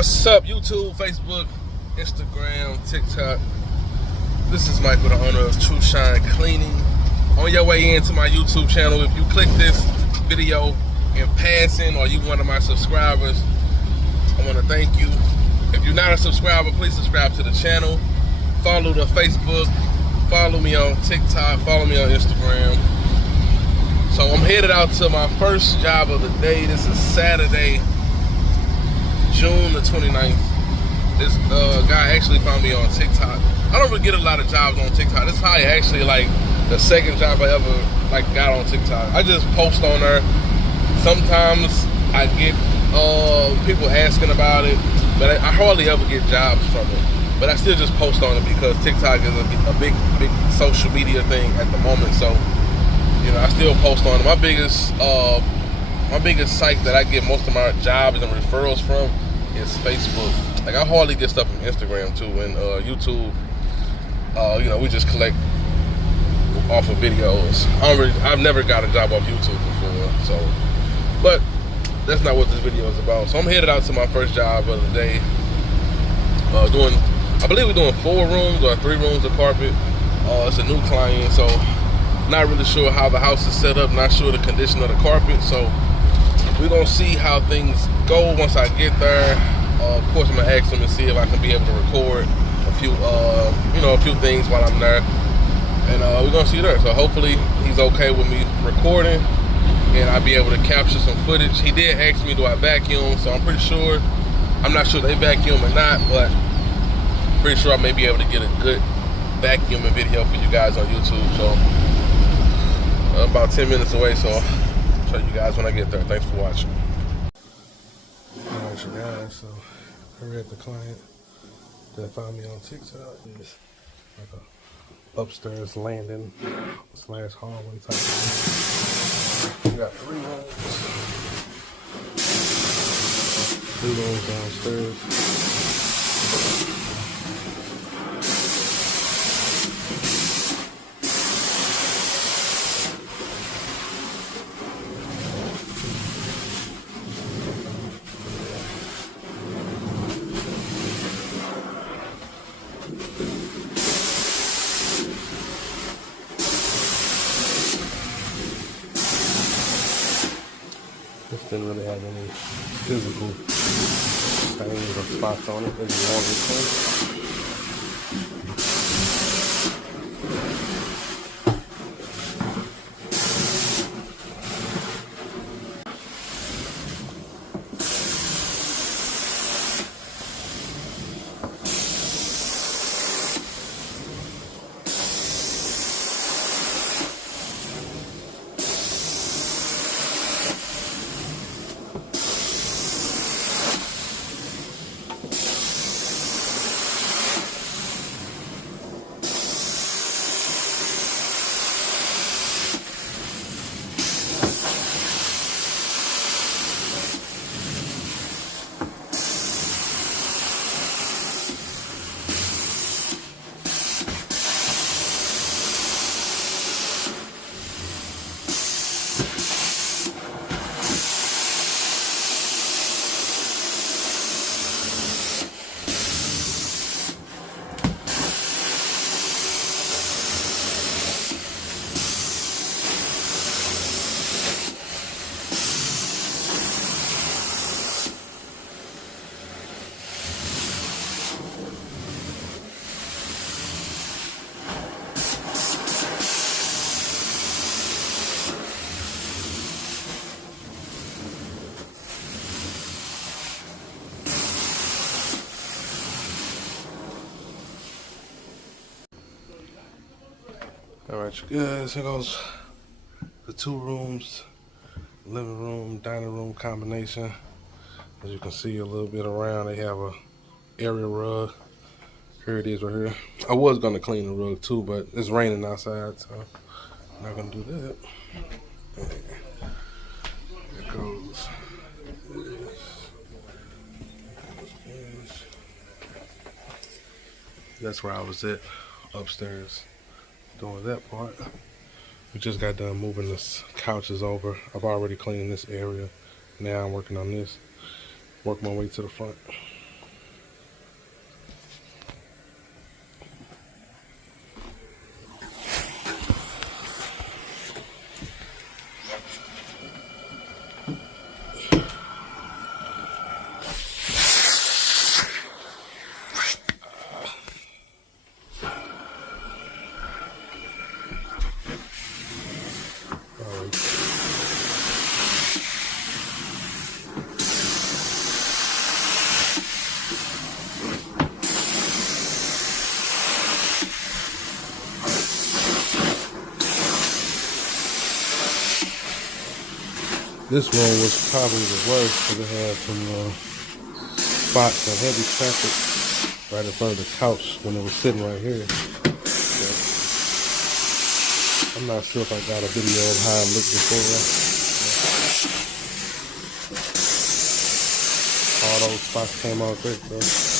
What's up, YouTube, Facebook, Instagram, TikTok? This is Michael, the owner of Trushine Cleaning. On your way into my YouTube channel, if you click this video in passing or you one of my subscribers, I want to thank you. If you're not a subscriber, please subscribe to the channel. Follow the Facebook, follow me on TikTok, follow me on Instagram. So I'm headed out to my first job of the day. This is Saturday, June the 29th. This guy actually found me on TikTok. I don't really get a lot of jobs on TikTok. This is probably actually like the second job I ever got on TikTok. I just post on there. Sometimes I get people asking about it, but I hardly ever get jobs from it. But I still just post on it because TikTok is a big social media thing at the moment. So, you know, I still post on it. My biggest site that I get most of my jobs and referrals from is Facebook. Like, I hardly get stuff from Instagram too, and YouTube. You know, we just collect off of videos. I've never got a job off YouTube before, so. But that's not what this video is about. So I'm headed out to my first job of the day. I believe we're doing 4 rooms or 3 rooms of carpet. It's a new client, so not really sure how the house is set up. Not sure the condition of the carpet. So we're gonna see how things go once I get there. Of course, I'm gonna ask him and see if I can be able to record a few, a few things while I'm there, and we're gonna see there. So hopefully he's okay with me recording, and I'll be able to capture some footage. He did ask me, do I vacuum? So I'm pretty sure. I'm not sure they vacuum or not, but pretty sure I may be able to get a good vacuuming video for you guys on YouTube. So about 10 minutes away. So I'll show you guys when I get there. Thanks for watching. Alright, you guys, so I read the client that found me on TikTok. It's like a upstairs landing / hallway type of thing. We got 3 rooms downstairs. This didn't really have any physical stains or spots on it. It's laundry clean. Alright, you guys, here goes the 2 rooms, living room, dining room combination. As you can see a little bit around, they have a area rug. Here it is right here. I was gonna clean the rug too, but it's raining outside, so I'm not gonna do that. There goes. That's where I was at, upstairs, doing that part. We just got done moving the couches over. I've already cleaned this area. Now I'm working on this. Work my way to the front. This one was probably the worst because it had some spots of heavy traffic right in front of the couch when it was sitting right here. But I'm not sure if I got a video of how it looked before. All those spots came out great though.